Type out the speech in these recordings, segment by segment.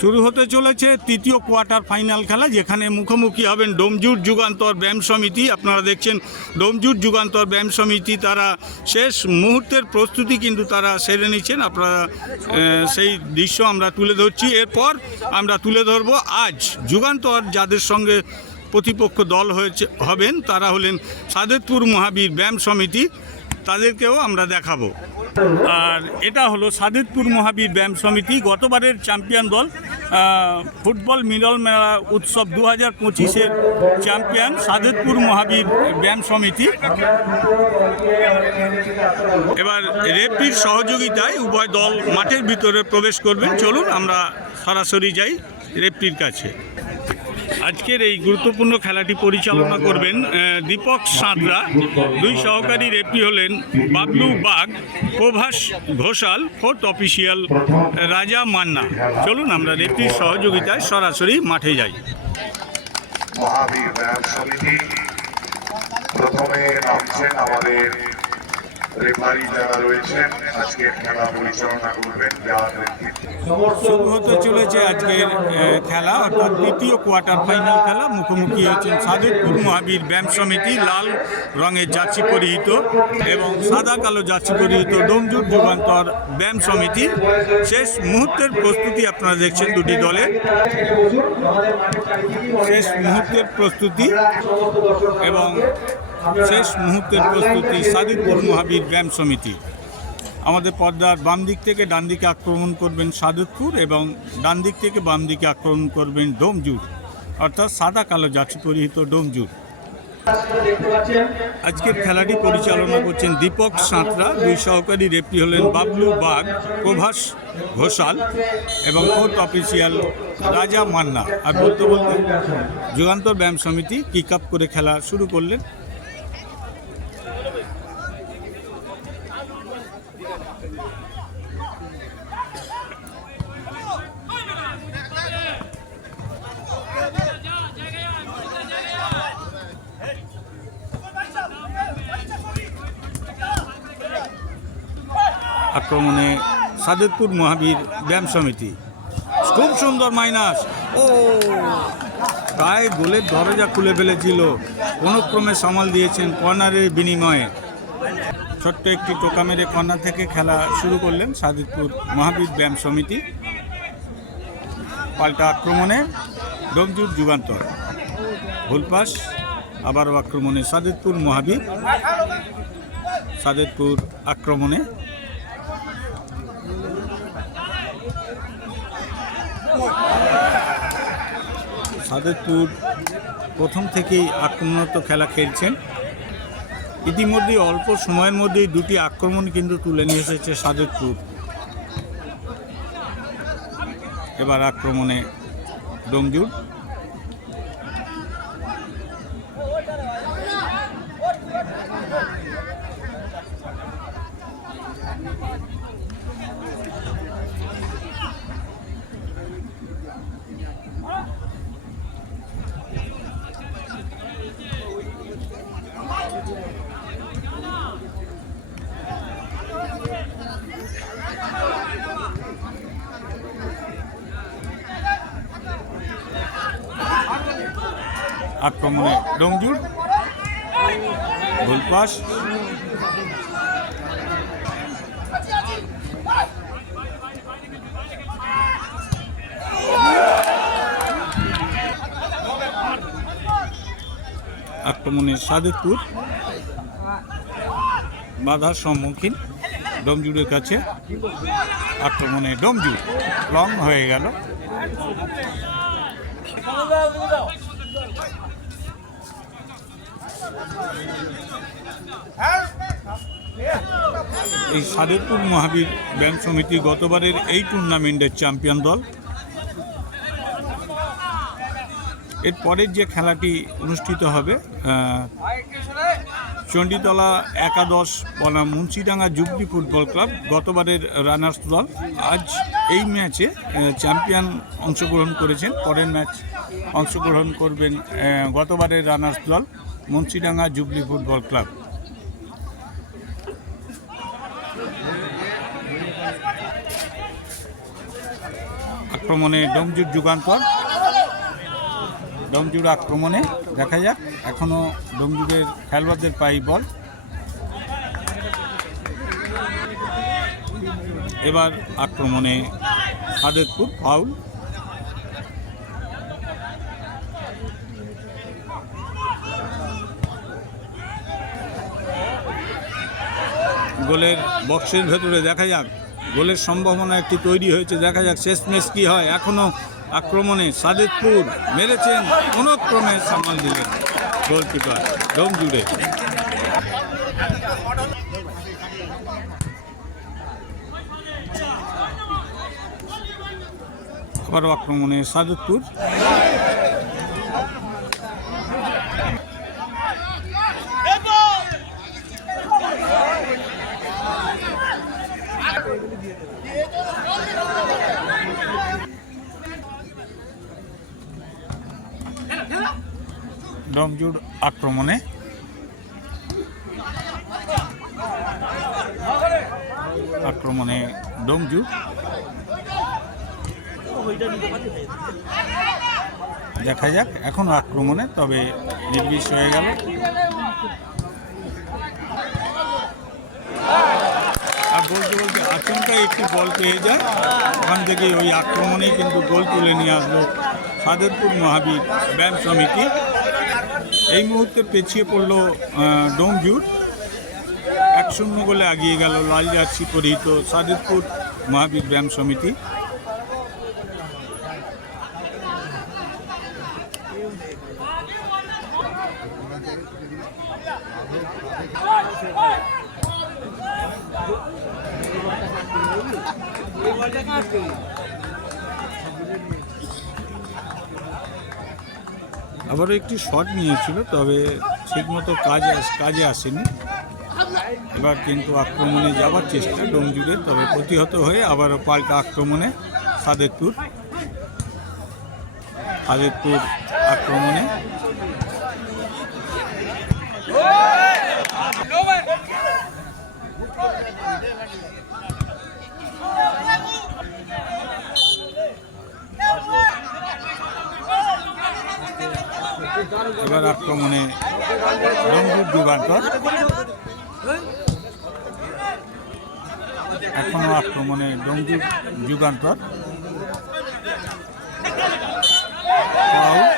শুরু হতে চলেছে তৃতীয় কোয়ার্টার ফাইনাল খেলা, যেখানে মুখোমুখি হবেন ডোমজুট যুগান্তর ব্যায়াম সমিতি। আপনারা দেখছেন ডোমজুট যুগান্তর ব্যায়াম সমিতি, তারা শেষ মুহূর্তের প্রস্তুতি কিন্তু তারা সেরে নিচ্ছেন। আপনারা সেই দৃশ্য আমরা তুলে ধরছি। এরপর আমরা তুলে ধরবো আজ যুগান্তর, যাদের সঙ্গে প্রতিপক্ষ দল হয়েছে, হবেন, তারা হলেন সাদেতপুর মহাবীর ব্যায়াম সমিতি। তাদেরকেও আমরা দেখাবো। আর এটা হলো সাদেতপুর মহাবীর ব্যায়াম সমিতি, গতবারের চ্যাম্পিয়ন দল। ফুটবল মিলন মেলা উৎসব দু হাজার পঁচিশের চ্যাম্পিয়ন সাদেতপুর মহাবীর ব্যায়াম সমিতি। এবার রেফরির সহযোগিতায় উভয় দল মাঠের ভিতরে প্রবেশ করবেন। চলুন আমরা সরাসরি যাই রেফরির কাছে। আজকের এই গুরুত্বপূর্ণ খেলাটি পরিচালনা করবেন দীপক সাঁতরা। দুই সহকারী রেফরি হলেন বাবলু বাগ, প্রভাস ঘোষাল, ফোর্থ অফিসিয়াল রাজা মান্না। চলুন আমরা রেফরির সহযোগিতায় সরাসরি মাঠে যাই। মহাবীর সমিতি প্রথমে নামছেন আমাদের চলেছে আজকের খেলা, অর্থাৎ দ্বিতীয় কোয়ার্টার ফাইনাল খেলা। মুখোমুখি মহাবীর ব্যায়াম সমিতি, লাল রঙের পরিহিত এবং সাদা কালো জার্সি পরিহিত যুগান্তর ব্যায়াম সমিতি। শেষ মুহূর্তের প্রস্তুতি আপনারা দেখছেন দুটি দলে। শেষ মুহূর্তের প্রস্তুতি এবং শেষ মুহূর্তের প্রস্তুতি সাদিকপুর মহাবীর ব্যায়াম সমিতি। আমাদের পর্দার বাম দিক থেকে ডান দিকে আক্রমণ করবেন সাদতপুর এবং ডান দিক থেকে বাম দিকে আক্রমণ করবেন ডোমজুর অর্থাৎ সাদা কালো জার্সি পরিহিত ডোমজুর আজকের খেলাটি পরিচালনা করছেন দীপক সাঁতরা, দুই সহকারী রেফরি হলেন বাবলু বাগ, প্রভাস ঘোষাল এবং ফোর্থ অফিসিয়াল রাজা মান্না। আর বলতে বলতে যুগান্তর ব্যায়াম সমিতি কিক আপ করে খেলা শুরু করলেন। সাদেদপুর মহাবীর ব্যায়াম সমিতি। খুব সুন্দর মাইনাস। ও, প্রায় গোলের দরজা খুলে ফেলেছিল। কোনো ক্রমে সামাল দিয়েছেন কর্নারের বিনিময়ে। ছোট্ট একটি টোকা মেরে কর্নার থেকে খেলা শুরু করলেন সাদিদপুর মহাবীর ব্যায়াম সমিতি। পাল্টা আক্রমণে ডোমজুর যুগান্তর। ভুলপাস আবারও আক্রমণে সাদেদপুর মহাবীর। সাদেদপুর আক্রমণে সাদেদপুর প্রথম থেকেই আক্রমণাত্মক খেলা খেলছেন। ইতিমধ্যে অল্প সময়ের মধ্যেই দুটি আক্রমণ কিন্তু তুলে নিয়ে এসেছে সাদেদপুর এবার আক্রমণে ডোমজুর। আক্রমণে ডোমজুর ভুলপাস আক্রমণে সাদেদপুর বাধার সম্মুখীন ডোমজুরের কাছে। আক্রমণে ডোমজুর লং হয়ে গেল। এই সাদেরপুর মহাবীর ব্যায়াম সমিতি গতবারের এই টুর্নামেন্টের চ্যাম্পিয়ন দল। এর পরের যে খেলাটি অনুষ্ঠিত হবে চণ্ডীতলা একাদশ বনাম মুন্সিডাঙ্গা জুবলি ফুটবল ক্লাব গতবারের রানার্স দল। আজ এই ম্যাচে চ্যাম্পিয়ন অংশগ্রহণ করেছেন, পরের ম্যাচ অংশগ্রহণ করবেন গতবারের রানার্স দল। Munshidanga jubilee football club. আক্রমণে ডোমজুর যুগান্তর ডোমজুর আক্রমণে, দেখা যাক এখনও ডোমজুরের খেলোয়াড়দের পাই বল। এবার আক্রমণে সাদেতপুর ফাউল। গোলের বক্সের ভেতরে দেখা যাক। গোলের সম্ভাবনা একটি তৈরি হয়েছে, দেখা যাক শেষ ম্যাচ কী হয়। এখনও আক্রমণে সাদেতপুর মেরেছেন কোনো ক্রমে সামাল দিলেন গোলকিপার দম জুড়ে আবারও আক্রমণে সাদেতপুর ডমজুর আক্রমণে। আক্রমণে ডমজুর দেখা যাক, এখনও আক্রমণে, তবে নির্বিষ হয়ে গেল। আর বলতে বলতে আচমকা একটি বল পেয়ে যায়। ওখান থেকে ওই আক্রমণেই কিন্তু গোল তুলে নিয়ে আসলো সাদেরপুর মহাবীর ব্যায়াম সমিতি। এই মুহূর্তে পেছিয়ে পড়ল ডোমজুর। এক শূন্য গোলে এগিয়ে গেল লাল জার্সি পরিহিত সাদেরপুর মহাবীর ব্যায়াম সমিতি। আবারও একটি শট নিয়েছিল, তবে ঠিকমতো কাজ কাজে আসেনি। এবার কিন্তু আক্রমণে যাওয়ার চেষ্টা ডোমজুরের তবে প্রতিহত হয়ে আবারও পাল্টা আক্রমণে সাদেরপুর সাদেরপুর আক্রমণে। এবার আক্রমণে রঞ্জিত যুগান্তর এখনও আক্রমণে ডঙ্গি যুগান্তর ফাউল।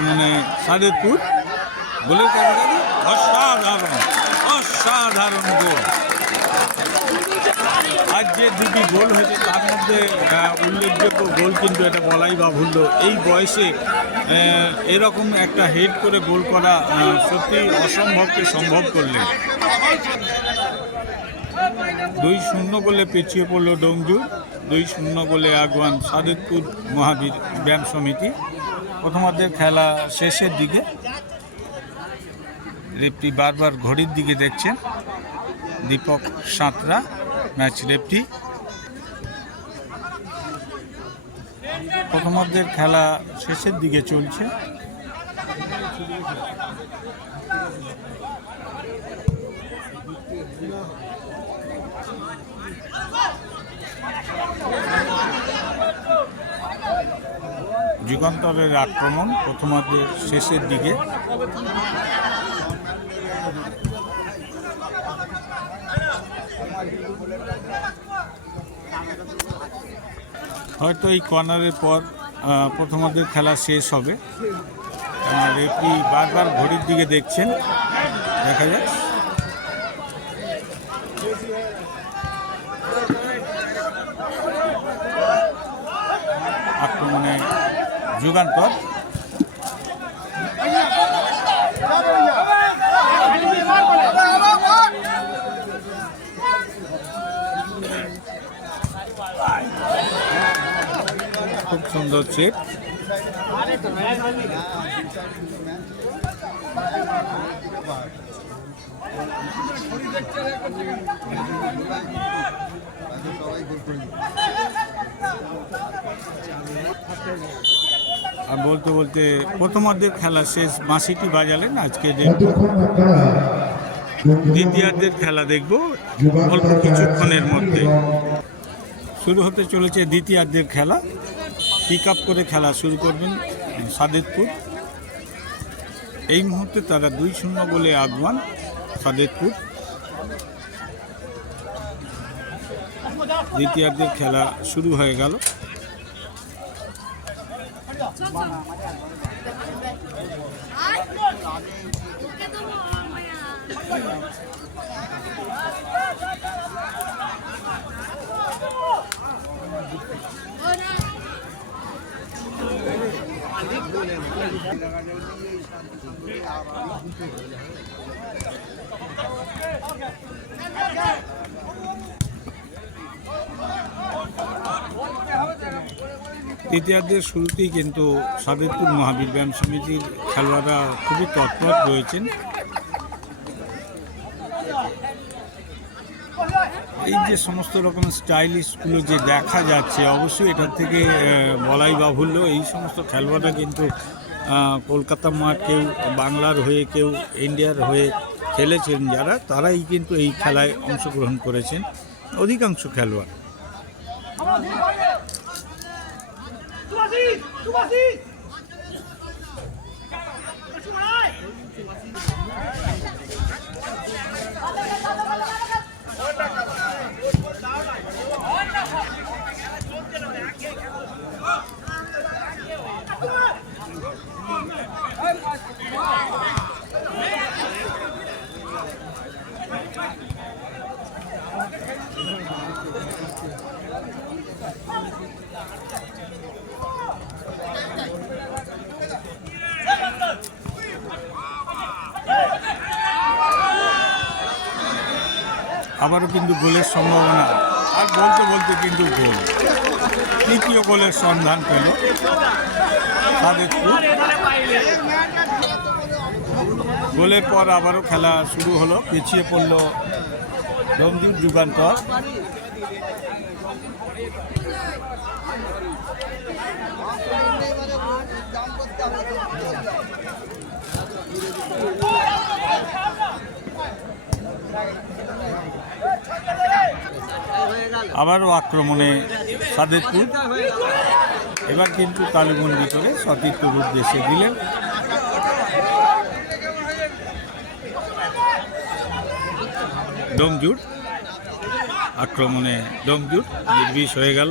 আক্রমণে সাদেরপুর গোলের কাছাকাছি অসাধারণ অসাধারণ গোল। আজ যে দুটি গোল হয়েছে, তার মধ্যে উল্লেখযোগ্য গোল কিন্তু এটা বলাই বাহুল্য। এই বয়সে এরকম একটা হেড করে গোল করা সত্যি অসম্ভবকে সম্ভব করলেন। দুই শূন্য গোলে পিছিয়ে পড়ল ডোমজু দুই শূন্য গোলে আগুয়ান সাদেতপুর মহাবীর ব্যায়াম সমিতি। প্রথমার্ধের খেলা শেষের দিকে রেফটি বারবার ঘড়ির দিকে দেখছেন দীপক সাঁতরা, ম্যাচ রেফটি প্রথমার্ধের খেলা শেষের দিকে চলছে। যুগান্তরের আক্রমণ প্রথমার্ধের শেষের দিকে। হয়তো এই কর্নারের পর প্রথমার্ধের খেলা শেষ হবে। রেফরি বারবার ঘড়ির দিকে দেখছেন। দেখা যাক। আক্রমণে যুগান্তর খুব সুন্দর চেপ আর বলতে বলতে প্রথমার্ধের খেলা শেষ, বাঁশিটি বাজালেন আজকে দ্বিতীয়ার্ধের খেলা দেখব অল্প কিছুক্ষণের মধ্যে। শুরু হতে চলেছে দ্বিতীয়ার্ধের খেলা। পিক আপ করে খেলা শুরু করবেন সাদেতপুর। এই মুহূর্তে তারা দুই শূন্য বলে আগুয়ান সাদেতপুর। দ্বিতীয়ার্ধের খেলা শুরু হয়ে গেল। Okay. দ্বিতীয়ার্ধের শুরুতেই কিন্তু সাদেরপুর মহাবীর ব্যায়াম সমিতির খেলোয়াড়রা খুবই তৎপর রয়েছেন। এই যে সমস্ত রকম স্টাইলিশগুলো যে দেখা যাচ্ছে, অবশ্যই এটার থেকে বলাই বাহুল্য। এই সমস্ত খেলোয়াড়রা কিন্তু কলকাতা মাঠ কেউ, বাংলার হয়ে কেউ, ইন্ডিয়ার হয়ে খেলেছেন যারা, তারাই কিন্তু এই খেলায় অংশগ্রহণ করেছেন, অধিকাংশ খেলোয়াড়। Come on! আবারও কিন্তু গোলের সম্ভাবনা। আর বলতে বলতে কিন্তু গোল। তৃতীয় গোলের সন্ধান পেল সাদেকপুর। গোলের পর আবারও খেলা শুরু হলো। পিছিয়ে পড়ল রমদীপ যুগান্তর। আবারও আক্রমণে সাদেরপুর এবার কিন্তু তালুবন্দি করে সতীর্থ রূপ দেশে দিলেন। ডোমজুট আক্রমণে ডোমজুট নির্বিষ হয়ে গেল।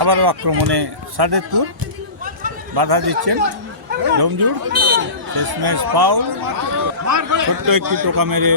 আবারও আক্রমণে সাদেরপুর বাধা দিচ্ছেন শেষ ম্যাচ পাও ছোট্ট একটি টোকা মেরে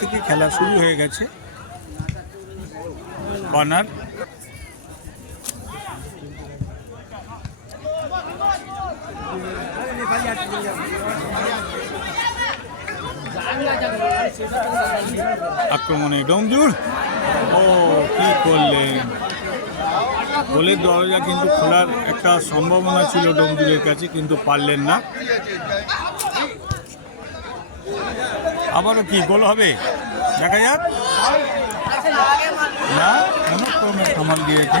থেকে খেলা শুরু হয়ে গেছে। কর্নার। আক্রমণে ডোমজুর ও, কি করলেন? গোলের দরজা কিন্তু খোলার একটা সম্ভাবনা ছিল ডোমজুরের কাছে, কিন্তু পারলেন না। আবারও কি গোল হবে? দেখা যাক। না কোনো ক্রমে সামাল দিয়েছে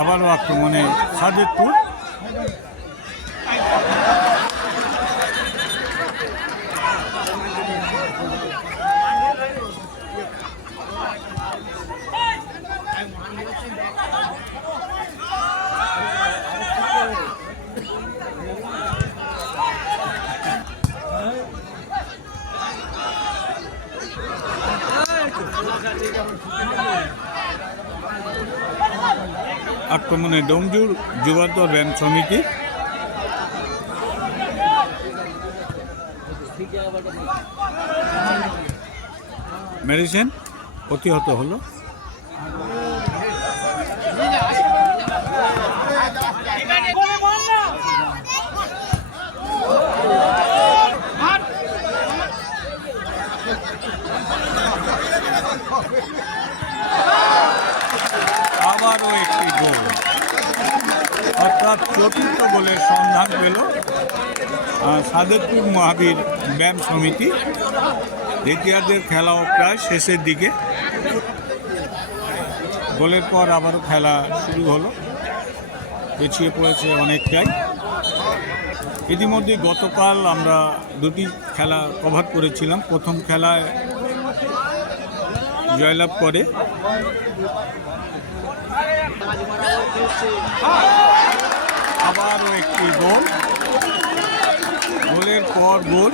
আবারও আক্রমণে সাদেকপুর আক্রমণে ডোমজুর যুগান্তর ব্যায়াম সমিতি। মেডিসিন প্রতিহত হলো আবারও একটি গোল অর্থাৎ চতুর্থ গোলের সন্ধান পেল আহ, সাদেকপুর মহাবীর ব্যায়াম সমিতি। দ্বিতীয়ার্ধের খেলাও প্রায় শেষের দিকে। গোলের পর আবারও খেলা শুরু হলো। পিছিয়ে পড়েছে অনেকটাই। ইতিমধ্যে গতকাল আমরা দুটি খেলা কভার করেছিলাম। প্রথম খেলায় জয়লাভ করে। আবারও একটি গোল। গোলের পর গোল।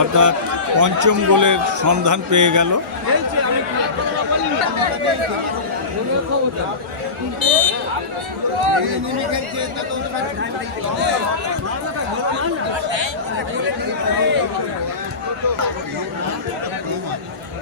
অর্থাৎ পঞ্চম গোলের সন্ধান পেয়ে গেল।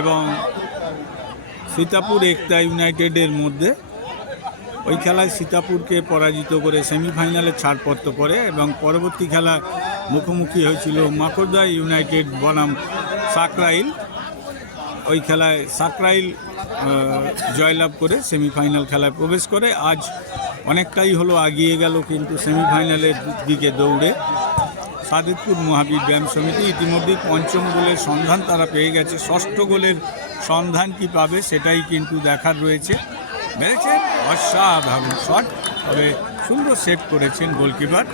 এবং সীতাপুর একতা ইউনাইটেডের মধ্যে ওই খেলায় সীতাপুরকে পরাজিত করে সেমিফাইনালে ছাড়পত্র করে এবং পরবর্তী খেলায় মুখোমুখি হয়েছিল মাকড়দা ইউনাইটেড বনাম সাকরাইল। ওই খেলায় সাকরাইল জয়লাভ করে সেমিফাইনাল খেলায় প্রবেশ করে। আজ অনেকটাই হলো আগিয়ে গেল কিন্তু সেমিফাইনালের দিকে দৌড়ে। সাদেকপুর মহাবীর ব্যায়াম সমিতি ইতিমধ্যেই পঞ্চম গোলের সন্ধান তারা পেয়ে গেছে। ষষ্ঠ গোলের সন্ধান কি পাবে সেটাই কিন্তু দেখার রয়েছে। মেরেছেন অসাধারণ শট, তবে সুন্দর সেভ করেছেন গোলকিপার।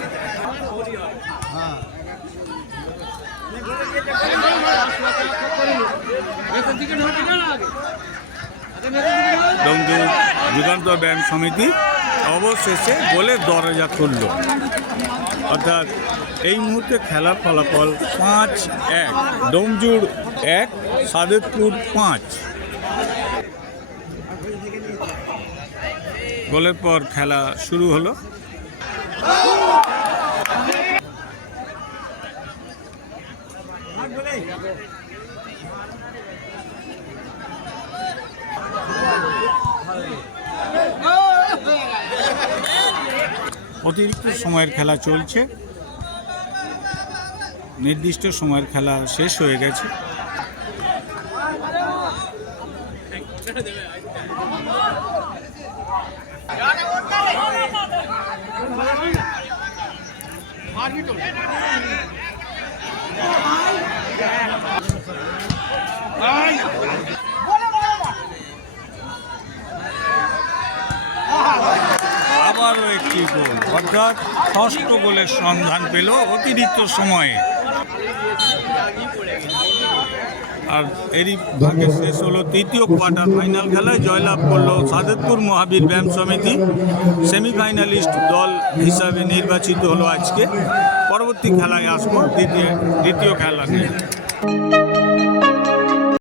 যুগান্তর ব্যায়াম সমিতি অবশেষে গোলের দরজা খুলল। অর্থাৎ এই মুহূর্তে খেলার ফলাফল পাঁচ এক, ডোমজুর এক সাদেতপুর পাঁচ। গোলের পর খেলা শুরু হলো। অতিরিক্ত সময়ের খেলা চলছে। নির্দিষ্ট সময়ের খেলা শেষ হয়ে গেছে। আবারও একটি গোল। অর্থাৎ ষষ্ঠ গোলের সন্ধান পেল অতিরিক্ত সময়ে। আর এরই ভাগে শেষ হলো তৃতীয় কোয়ার্টার ফাইনাল খেলায় জয়লাভ করল সাদেতপুর মহাবীর ব্যায়াম সমিতি। সেমিফাইনালিস্ট দল হিসাবে নির্বাচিত হলো আজকে। পরবর্তী খেলায় আসব, দ্বিতীয় দ্বিতীয় খেলা নিয়ে।